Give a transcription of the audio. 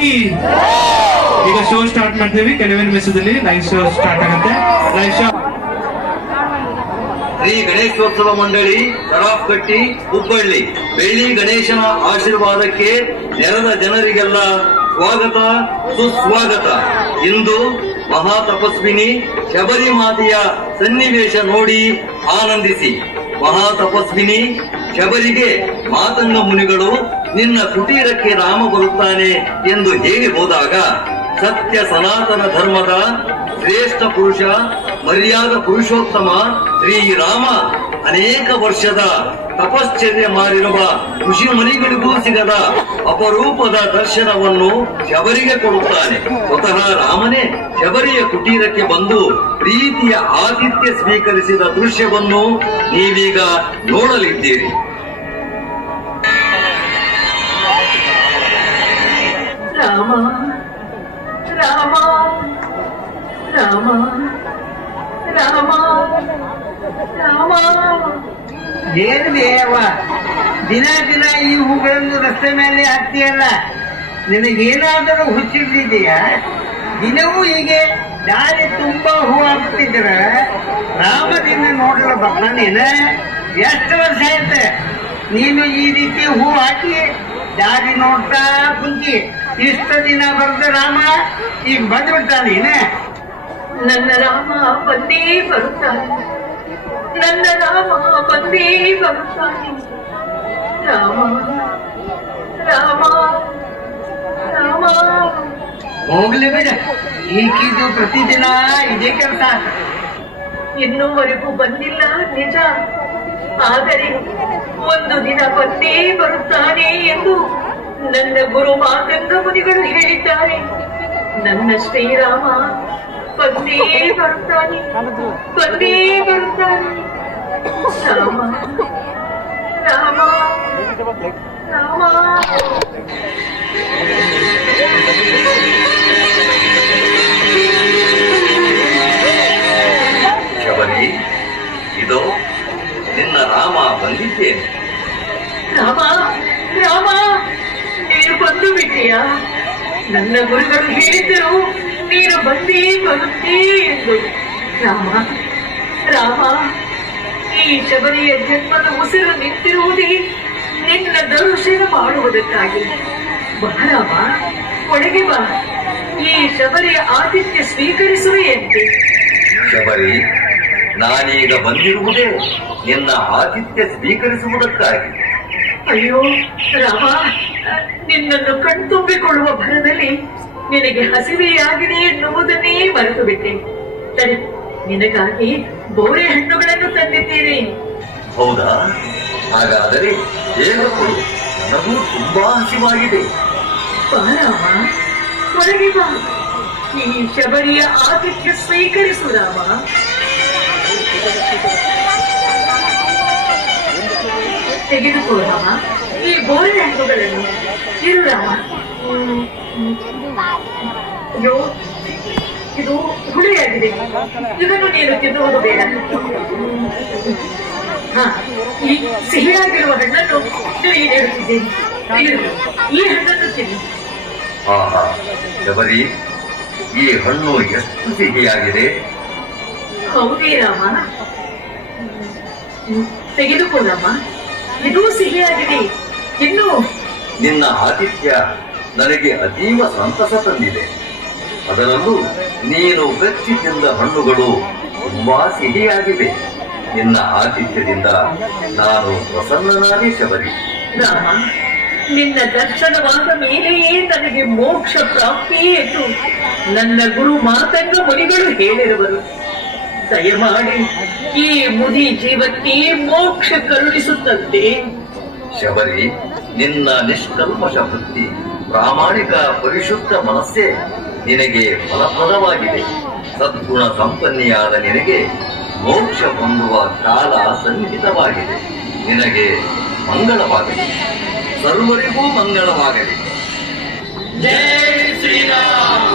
ಕಿ ಈಗ show start ಮಾಡ್ತೀವಿ ಕೆಲವೇ ನಿಮಿಷದಲ್ಲಿ. ಲೈವ್ ಶೋ ಸ್ಟಾರ್ಟ್ ಆಗುತ್ತೆ. ಲೈವ್ ಶೋ ಶ್ರೀ ಗಣೇಶೋತ್ಸವ ಮಂಡಳಿ ತರಾಫ್ಕಟ್ಟಿ ಹುಬ್ಬಳ್ಳಿ ಬೆಳ್ಳಿ ಗಣೇಶನ ಆಶೀರ್ವಾದಕ್ಕೆ ನೆರೆದ ಜನರಿಗೆಲ್ಲ ಸ್ವಾಗತ ಸುಸ್ವಾಗತ. ಇಂದು ಮಹಾ ತಪಸ್ವಿನಿ ಶಬರಿ ಮಾತೆಯ ಸನ್ನಿವೇಶ ನೋಡಿ ಆನಂದಿಸಿ. ಮಹಾ ತಪಸ್ವಿನಿ ಶಬರಿಗೆ ಮಾತಂಗ ಮುನಿಗಳು ನಿನ್ನ ಕುಟೀರಕ್ಕೆ ರಾಮ ಬರುತ್ತಾನೆ ಎಂದು ಹೇಳಿ ಹೋದಾಗ ಸತ್ಯ ಸನಾತನ ಧರ್ಮದ ಶ್ರೇಷ್ಠ ಪುರುಷ ಮರ್ಯಾದ ಪುರುಷೋತ್ತಮ ಶ್ರೀರಾಮ ಅನೇಕ ವರ್ಷದ ತಪಶ್ಚರ್ಯ ಮಾಡಿರುವ ಋಷಿ ಮುನಿಗಳಿಗೂ ಸಿಗದ ಅಪರೂಪದ ದರ್ಶನವನ್ನು ಶಬರಿಗೆ ಕೊಡುತ್ತಾನೆ. ಸ್ವತಃ ರಾಮನೇ ಶಬರಿಯ ಕುಟೀರಕ್ಕೆ ಬಂದು ಪ್ರೀತಿಯ ಆತಿಥ್ಯ ಸ್ವೀಕರಿಸಿದ ದೃಶ್ಯವನ್ನು ನೀವೀಗ ನೋಡಲಿದ್ದೀರಿ. ರಾಮ ರಾಮ ರಾಮ ರಾಮ ರಾಮ. ಏನ್ರಿ ಅವ ದಿನ ದಿನ ಈ ಹೂಗಳನ್ನು ರಸ್ತೆ ಮೇಲೆ ಹಾಕ್ತೀಯಲ್ಲ, ನಿನಗೇನಾದರೂ ಹುಚ್ಚಿಡ್ಲಿದೆಯಾ? ದಿನವೂ ಹೀಗೆ ದಾರಿ ತುಂಬಾ ಹೂ ಹಾಕ್ತಿದ್ರ ರಾಮದಿಂದ ನೋಡಲು ಬರ್ತಾನೇನ? ಎಷ್ಟು ವರ್ಷ ಆಯ್ತು ನೀನು ಈ ರೀತಿ ಹೂ ಹಾಕಿ ದಾರಿ ನೋಡ್ತಾ ಕುಂತಿ? ಇಷ್ಟು ದಿನ ಬರ್ದ ರಾಮ ಈಗ ಬಂದ್ಬಿಡ್ತಾನೇನ? ನನ್ನ ರಾಮ ಬಂದೇ ಬರುತ್ತಾನೆ, ನನ್ನ ರಾಮ ಬಂದೇ ಬರುತ್ತಾನೆ. ರಾಮ ರಾಮ ರಾಮ. ಹೋಗ್ಲಿ ಬಿಡ, ಈಗಿದ್ದು ಪ್ರತಿದಿನ ಇದೇ ಕೆಲಸ. ಇನ್ನೂವರೆಗೂ ಬಂದಿಲ್ಲ ನಿಜ, ಆದರೆ ಒಂದು ದಿನ ಬಂದೇ ಬರುತ್ತಾನೆ ಎಂದು ನನ್ನ ಗುರು ಮಾತಂಗ ಮುನಿಗಳು ಹೇಳಿದ್ದಾರೆ. ನನ್ನ ಶ್ರೀರಾಮ ಬಂದೇ ಬರುತ್ತಾನೆ, ಬಂದೇ ಬರುತ್ತಾನೆ. ರಾಮ ರಾಮ ರಾಮ. ಶಬರಿ, ಇದು ನಿನ್ನ ರಾಮ ಬಂದಿದ್ದೇನೆ. ರಾಮ ರಾಮ, ನೀನು ಬಂದು ಬಿಟ್ಟಿಯಾ? ನನ್ನ ಗುರುಗಳು ಹೇಳಿದ್ದರು ನೀನು ಬಂದೇ ಬರುತ್ತೇ ಎಂದು. ರಾಮ ರಾಮ, ಈ ಶಬರಿಯ ಜನ್ಮದ ಉಸಿರು ನಿಂತಿರುವುದೇ ನಿನ್ನ ದರ್ಶನ ಮಾಡುವುದಕ್ಕಾಗಿ. ಬಾ ರಾಮ, ಒಳಗೆ ಬಾ, ಈ ಶಬರಿಯ ಆತಿಥ್ಯ ಸ್ವೀಕರಿಸುವೆಯಂತೆ. ಶಬರಿ, ನಾನೀಗ ಬಂದಿರುವುದೇ ನಿನ್ನ ಆತಿಥ್ಯ ಸ್ವೀಕರಿಸುವುದಕ್ಕಾಗಿ. ಅಯ್ಯೋ ರಾಮ, ನಿನ್ನನ್ನು ಕಣ್ತುಂಬಿಕೊಳ್ಳುವ ಭರದಲ್ಲಿ ನಿನಗೆ ಹಸಿವೆಯಾಗಿದೆ ಎನ್ನುವುದನ್ನೇ ಮರೆತು ಬಿಟ್ಟೆ. ಸರಿ, ನಿನಗಾಗಿ ಬೋರೆ ಹಣ್ಣುಗಳನ್ನು ತಂದಿದ್ದೇನೆ. ಹೌದಾ? ಹಾಗಾದರೆ ಏನು ಕೊಡು, ನನಗೂ ತುಂಬಾ ಹಸಿವಾಗಿದೆ. ಬಾ ರಾಮ, ಒಳಗೆ ಬಾ, ಈ ಶಬರಿಯ ಆತಿಥ್ಯ ಸ್ವೀಕರಿಸು ರಾಮ. ತೆಗೆದುಕೋ ರಾಮ ಈ ಬೋರೆ ಹಣ್ಣುಗಳನ್ನು. ಇರು ರಾಮ. ಅಯ್ಯೋ, ಇದು ಹುಳಿಯಾಗಿದೆ, ಇದನ್ನು ನೀನು ತಿನ್ನುವುದು ಬೇಡ. ಈ ಸಿಹಿಯಾಗಿರುವ ಹಣ್ಣನ್ನು ನಿನಗೆ ನೀಡುತ್ತಿದ್ದೇನೆ. ಈ ಹಣ್ಣನ್ನು ತಿನ್ನು. ಆಹಾ ಶಬರಿ, ಈ ಹಣ್ಣು ಎಷ್ಟು ಸಿಹಿಯಾಗಿದೆ. ಹೌದೇ ರಾಮ, ತೆಗೆದುಕೋ ರಾಮ, ಇದೂ ಸಿಹಿಯಾಗಿದೆ, ಇನ್ನು. ನಿನ್ನ ಆತಿಥ್ಯ ನನಗೆ ಅತೀವ ಸಂತಸ ತಂದಿದೆ. ಅದರಲ್ಲೂ ನೀನು ಬೆಚ್ಚಿ ತಿಂದ ಹಣ್ಣುಗಳು ತುಂಬಾ ಸಿಹಿಯಾಗಿವೆ. ನಿನ್ನ ಆತಿಥ್ಯದಿಂದ ನಾನು ಪ್ರಸನ್ನನಾದೆ ಶಬರಿ. ರಾಮ, ನಿನ್ನ ದರ್ಶನವಾದ ಮೇಲೆಯೇ ನನಗೆ ಮೋಕ್ಷ ಪ್ರಾಪ್ತಿ ಎಂದು ನನ್ನ ಗುರು ಮಾತಂಗ ಮುನಿಗಳು ಹೇಳಿರುವರು. ದಯಮಾಡಿ ಈ ಮುದಿ ಜೀವಕ್ಕೆ ಮೋಕ್ಷ ಕರುಣಿಸುತ್ತಂತೆ. ಶಬರಿ, ನಿನ್ನ ನಿಷ್ಕಲ್ಮಶ ವೃತ್ತಿ, ಪ್ರಾಮಾಣಿಕ ಪರಿಶುದ್ಧ ಮನಸ್ಸೇ ನಿನಗೆ ಫಲಪ್ರದವಾಗಿದೆ. ಸದ್ಗುಣ ಸಂಪನ್ನಿಯಾದ ನಿನಗೆ ಮೋಕ್ಷ ಹೊಂದುವ ಕಾಲ ಸನ್ನಿಹಿತವಾಗಿದೆ. ನಿನಗೆ ಮಂಗಳವಾಗಲಿ, ಸರ್ವರಿಗೂ ಮಂಗಳವಾಗಲಿ. ಜೈ ಶ್ರೀರಾಮ್.